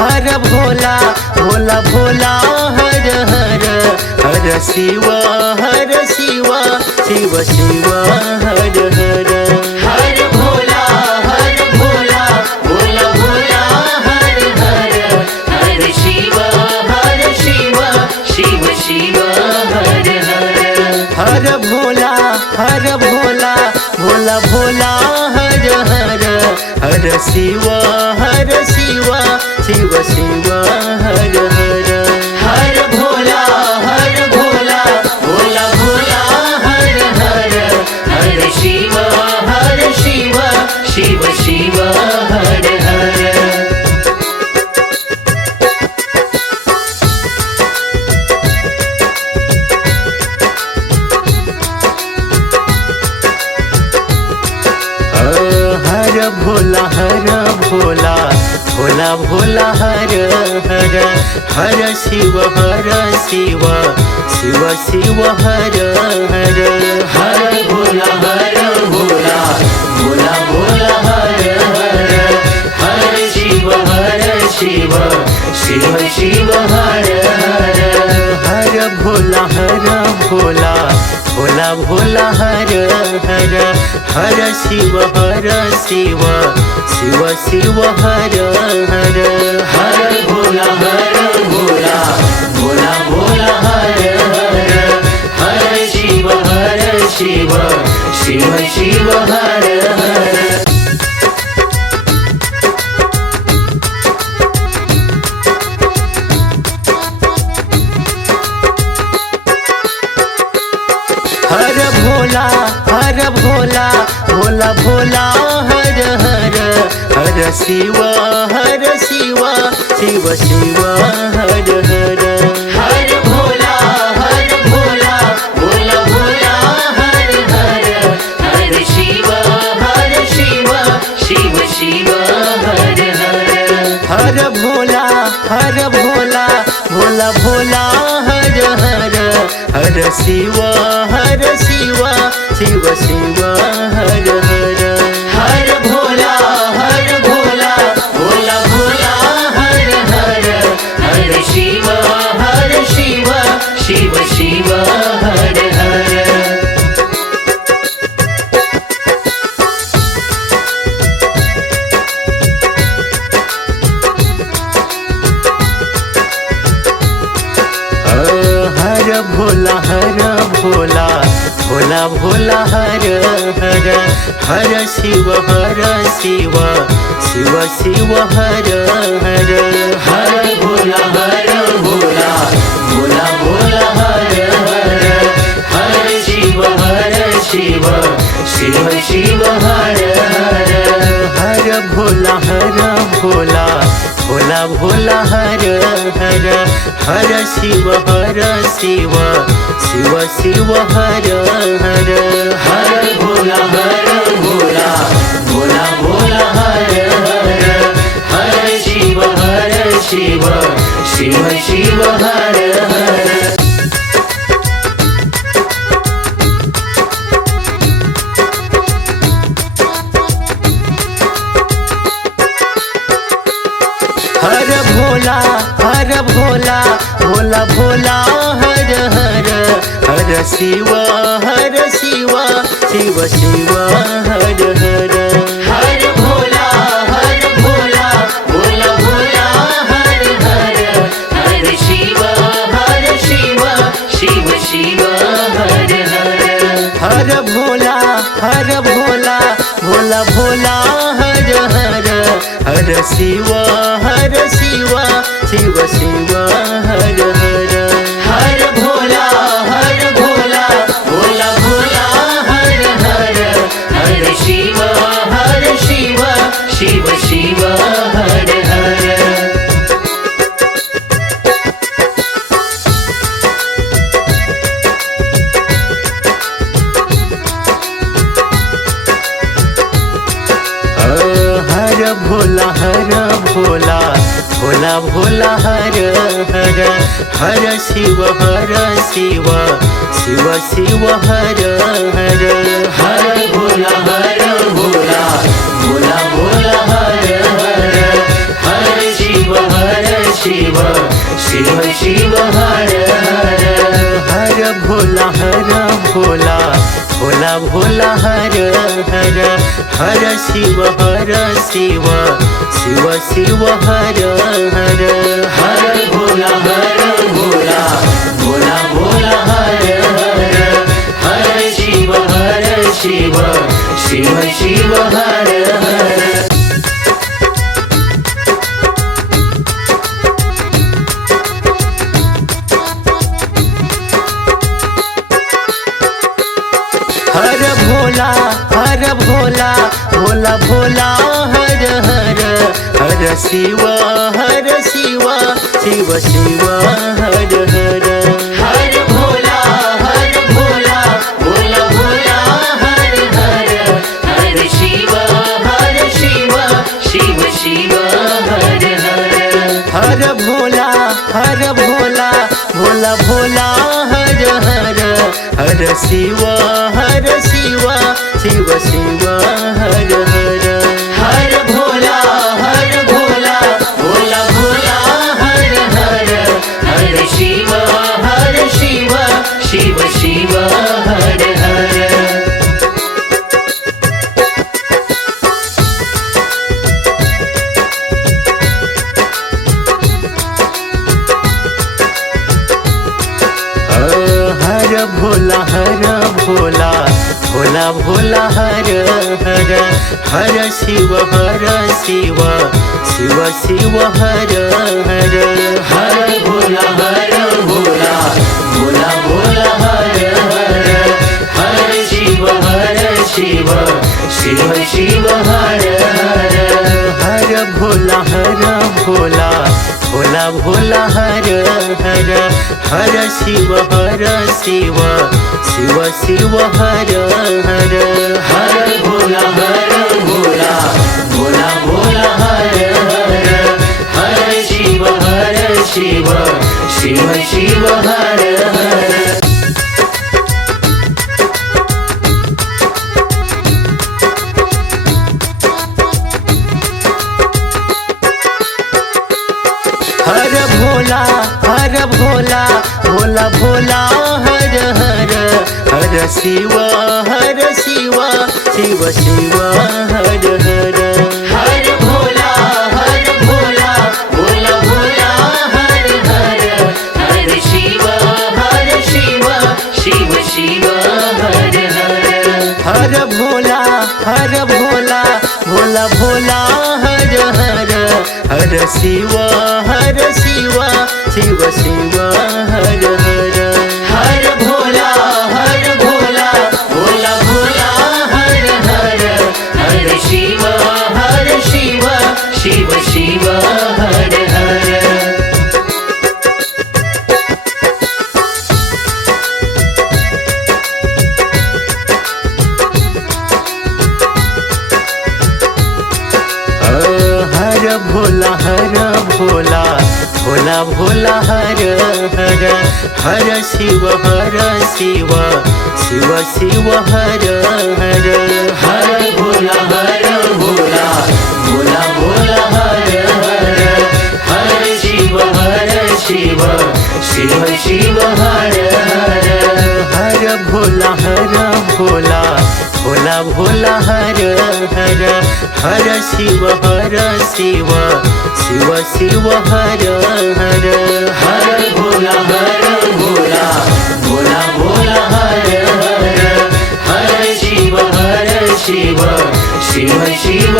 Har Bhola Bhola Bhola Har Har Har Shiv Shiv Shiv Shiv Har Har Har Bhola Bhola Bhola Bhola Har Har Har Shiv Shiv Shiv Shiv Har Har Har Bhola Bhola Bhola Bhola Har Har Har Shiv Shiv Shiv Shiv Har Har Har Bhola Bhola Bhola Bhola Har Har Har Shiv Shiv Shiv Shiv Har Har Har Bhola Bhola Bhola Bhola Har Har Har Shiv Shiv Shiv Shiv Har Har Har Bhola Bhola Bhola Bhola Har Har Har Shiv Shiv Shiv Shiv Har Har Har Bhola Bhola Bhola Bhola Har Har Har Shiv Shiv Shiv Shiv Har Har Har Bhola Bhola Bhola Bhola Har Har Har Shiv Shiv Shiv Shiv Har Har Har Bhola Bhola Bhola Bhola Har Har Har Shiv Shiv Shiv Shiv Har Har Har Bhola Bhola Bhola Bhola Har Har Har Shiv Shiv Shiv Shiv Har Har Har Bhola Bhola Bhola Bhola Har Har Har Shiv Shiv Shiv Shiv Har Har Har Bhola Bhola Bhola Bhola Har Har Har Shiv Shiv Shiv Shiv Har Har Har Bhola Bhola Bhola Bhola Har Har Har Shiv Shiv Shiv Shiv Har Har Har Bhola Bhola Bhola Bhola Har Har Har Shiv Shiv Shiv Shiv Har Har Har Bhola Bhola Bhola Bhola Har Har Har Shiv Shiv Shiv Shiv Har Har Har Bhola Bhola Bhola Bhola Har Har Har Shiv Shiv Shiv Shiv Har Har Har Bhola Bhola Bhola Bhola Har Har Har Shiv Shiv Shiv Shiv Har Har Har Bhola Bhola Bhola Bhola Har Har Har Shiv Shiv Shiv Shiv Har Har Har Bhola Bhola Bhola Bhola Har Har Har Shiv Shiv Shiv Shiv Har Har Har Bhola Bhola Bhola Bhola Har Har Har Shiv Shiv Shiv Shiv Har Har Har Bhola Bhola Bhola Bhola Har Har Har Shiv Shiv Shiv Shiv Har Har Har Bhola Bhola Bhola Bhola Har Har Har Shiv Har Shiv Shiv Shiv Har Har Bhola Bhola Bhola Bhola Har Har Har Shiv Shiv Shiv Shiv Har Har Har Bhola Bhola Bhola Bhola Har Har Shiv Shiv Shiv Shiv Har Har Bhola Bhola Bhola Bhola Har Har Har Shiv Shiv Shiv Shiv Har Har Har Bhola Bhola Bhola Bhola Har Har Shiv Shiv Shiv Shiv Har Har Bhola Bhola Bhola Bhola Har Har Har Shiv Shiv Shiv Shiv Har Har Har Bhola Bhola Bhola Bhola Har Har Shiv Shiv Shiv Shiv Har Har Har Bhola Bhola Bhola Bhola Har Har Har Shiv Shiv Shiv Shiv Har Har Har Bhola Bhola Bhola Bhola Har Har Shiv Shiv Shiv Shiv Har Har Bhola Bhola Bhola Bhola Har Har Har Shiv Shiv Shiv Shiv Har Har Har Bhola Bhola Bhola Bhola Har Har Shiv Shiv Shiv Shiv Har Har Bhola Bhola Bhola Bhola Har Har Har Shiv Shiv Shiv Shiv Har Har Har Bhola Bhola Bhola Bhola Har Har Shiv Shiv Shiv Shiv Har Har Bhola Bhola Bhola Bhola Har Har Har Shiv Shiv Shiv Shiv Har Har Har Bhola Bhola Bhola Bhola Har Har Shiv Shiv Shiv Shiv Har Har Har Bhola Bhola Bhola Bhola Har Har Har Shiv Shiv Shiv Shiv Har Har Har Bhola Bhola Bhola Bhola Har Har Shiv Shiv Shiv Shiv Har Har Bhola Bhola Bhola Bhola Har Har Har Shiv Shiv Shiv Shiv Har Har Har Bhola Bhola Bhola Bhola Har Har Shiv Shiv Shiv Shiv